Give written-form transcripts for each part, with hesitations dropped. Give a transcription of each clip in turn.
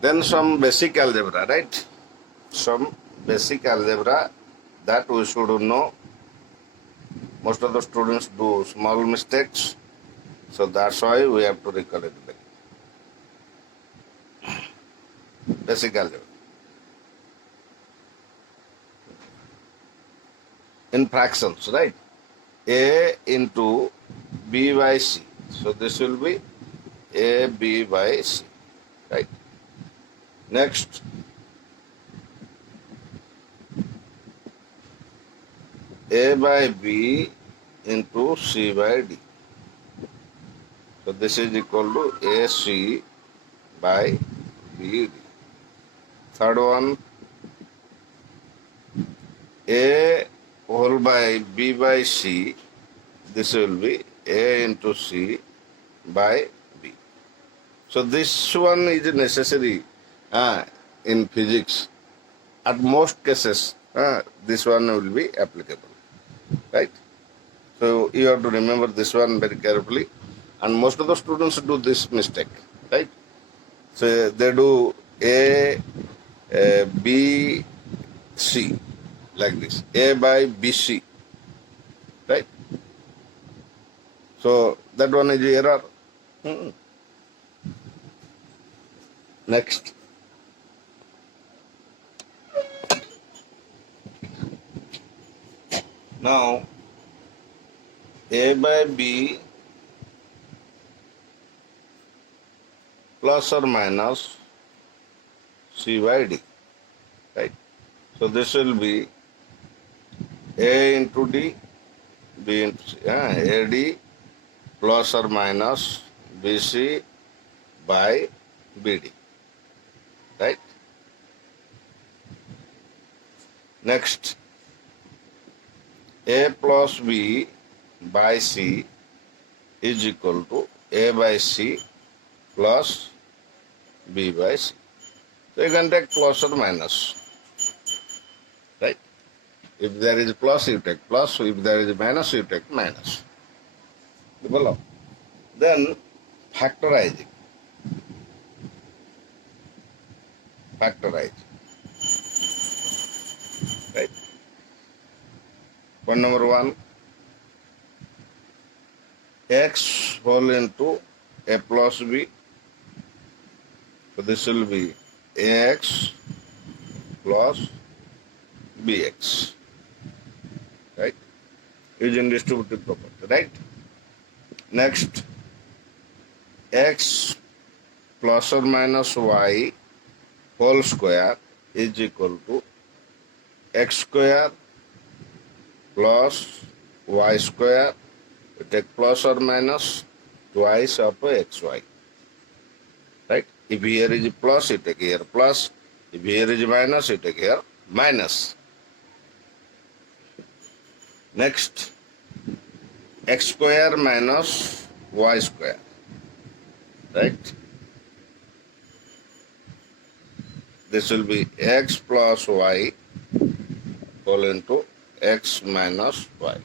Then some basic algebra, right? Some basic algebra that we should know. Most of the students do small mistakes, so that's why we have to recall it back. Basic algebra. In fractions, right? A into B by C. So this will be A B by C, right? Next, A by B into C by D. So this is equal to AC by BD. Third one, A whole by B by C. This will be A into C by B. So this one is necessary in physics. At most cases, this one will be applicable, right? So you have to remember this one very carefully. And most of the students do this mistake, right? So they do A, B, C, like this. A by BC, right? So that one is error. Next. Now, A by B plus or minus C by D, right? So this will be A into D, B into C, AD plus or minus BC by BD, right? Next, A plus B by C is equal to A by C plus B by C. So you can take plus or minus, right? If there is plus, you take plus. If there is minus, you take minus. Develop. Then factorizing. Factorize. Right? Point number one, x whole into a plus b. So this will be ax plus bx. Right? Using distributive property. Right? Next, x plus or minus y whole square is equal to x square plus y square. We take plus or minus twice of xy. Right? If here is plus, you take here plus. If here is minus, you take here minus. Next, x square minus y square. Right? This will be x plus y whole into x minus y.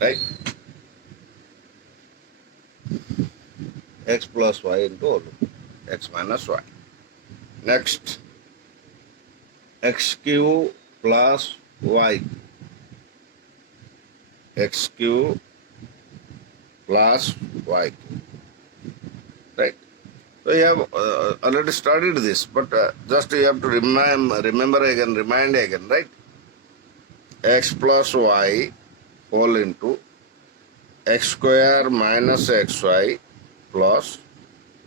Right? X plus y into whole x minus y. Next, x cube plus y. X cube plus y cube. Right? So you have already studied this, but just you have to remember again, remind again, right? X plus y whole into x square minus xy plus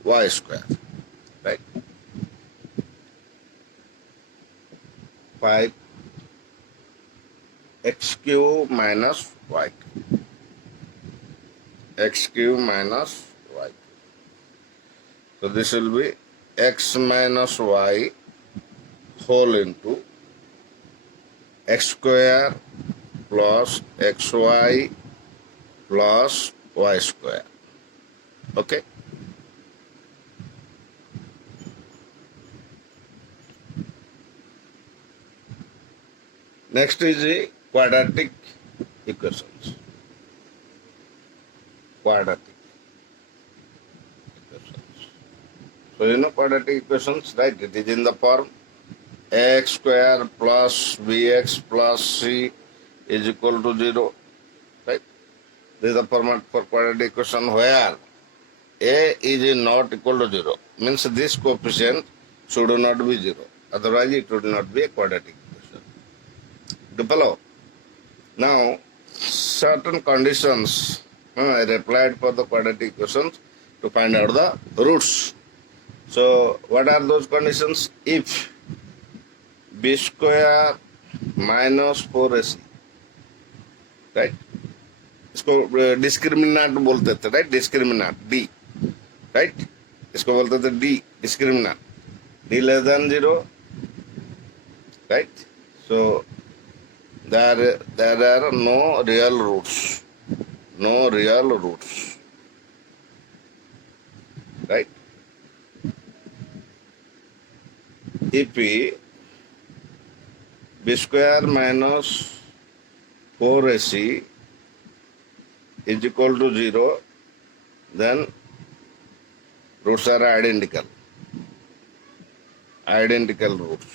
y square, right? 5 x cube minus y cube. X cube minus y cube. So this will be x minus y whole into x square plus xy plus y square. Okay? Next is the quadratic equations. Quadratic equations. So you know quadratic equations, right? It is in the form x square plus bx plus c is equal to 0, right? This is the format for quadratic equation where a is not equal to 0. Means this coefficient should not be 0. Otherwise it would not be a quadratic equation. Do you follow? Now, certain conditions are applied for the quadratic equations to find out the roots. So, what are those conditions? If b square minus 4ac, right? इसको discriminant बोलते थे, right? Discriminant D, right? इसको बोलते थे D, discriminant, D less than 0, right? So there are no real roots, no real roots, right? If b square minus 4ac is equal to 0, then roots are identical. Identical roots.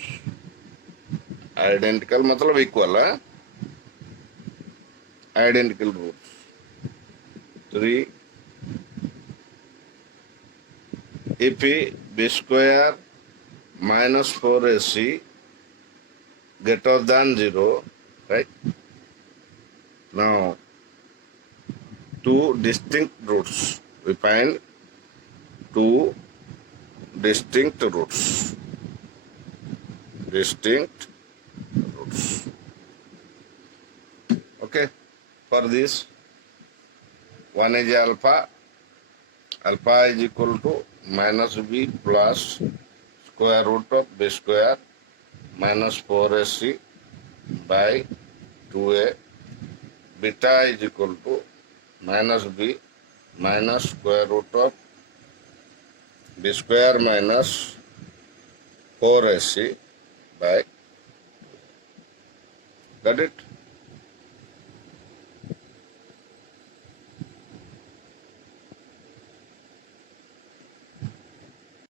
Identical मतलब equal, huh? Identical roots. 3. If b square minus 4ac greater than 0, right? Now, two distinct roots. We find two distinct roots. Distinct roots. Okay. For this, one is alpha. Alpha is equal to minus b plus square root of b square minus 4ac by 2a. Beta is equal to minus b minus square root of b square minus 4ac by. Got it?